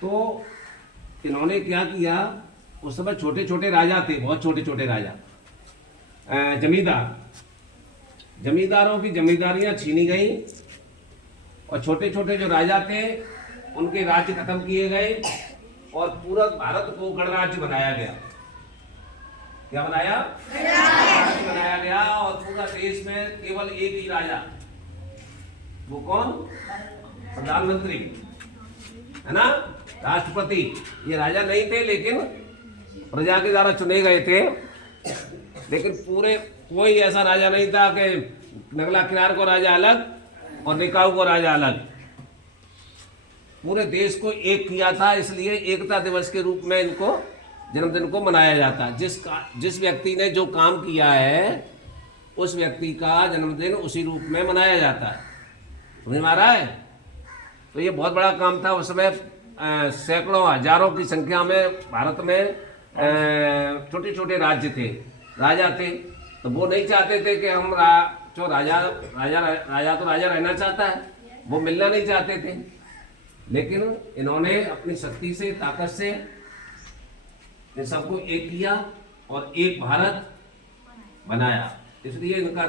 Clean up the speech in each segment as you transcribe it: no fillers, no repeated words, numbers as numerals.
तो इन्होंने क्या किया, उस समय छोटे छोटे राजा थे, बहुत छोटे छोटे राजा, जमींदारों की जमींदारियां छीनी गई और छोटे छोटे जो राजा थे उनके राज्य खत्म किए गए और पूरा भारत को गणराज्य बनाया गया। क्या बनाया? गणराज्य बनाया गया। और पूरा देश में केवल एक ही राजा, वो कौन? प्रधानमंत्री, है ना, राष्ट्रपति। ये राजा नहीं थे, लेकिन प्रजा के द्वारा चुने गए थे। लेकिन पूरे कोई ऐसा राजा नहीं था कि नगला किनार को राजा अलग और निकाऊ को राजा अलग। पूरे देश को एक किया था, इसलिए एकता दिवस के रूप में इनको जन्मदिन को मनाया जाता है। जिस व्यक्ति ने जो काम किया है उस व्यक्ति का जन्मदिन उसी रूप में मनाया जाता है। समझ में आ रहा है? तो ये बहुत बड़ा काम था। उस समय सैकड़ों हजारों की संख्या में भारत में छोटे छोटे राज्य थे, राजा थे। तो वो नहीं चाहते थे कि हम जो राजा तो राजा रहना चाहता है, वो मिलना नहीं चाहते थे। लेकिन इन्होंने अपनी शक्ति से, ताकत से इन सबको एक किया और एक भारत बनाया। इसलिए इनका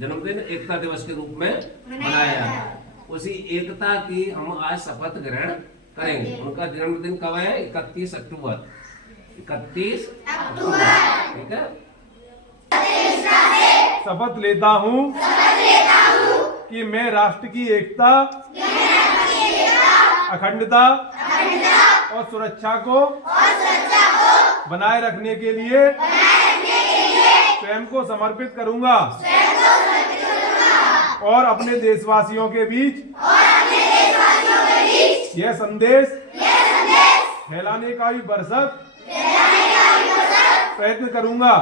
जन्मदिन एकता दिवस के रूप में मनाया जाता है। उसी एकता की हम आज शपथ ग्रहण करेंगे। उनका जन्मदिन कब है? 31 अक्टूबर। 31 अक्टूबर, ठीक है। शपथ लेता हूँ कि मैं राष्ट्र की एकता, अखंडता और सुरक्षा को बनाए रखने के लिए स्वयं को समर्पित करूंगा और अपने देशवासियों के बीच यह संदेश फैलाने का भी भरसक प्रयत्न करूंगा।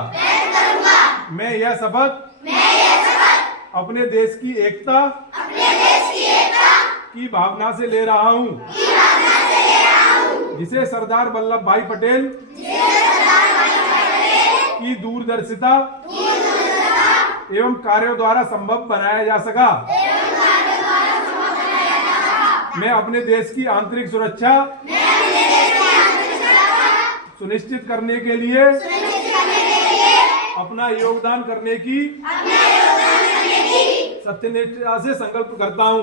मैं यह शपथ अपने देश की एकता की भावना से ले रहा हूं, जिसे सरदार वल्लभ भाई पटेल की दूरदर्शिता एवं कार्यों द्वारा संभव बनाया जा सका। मैं अपने देश की आंतरिक सुरक्षा सुनिश्चित करने के लिए अपना योगदान करने की सत्यनिष्ठा से संकल्प करता हूँ।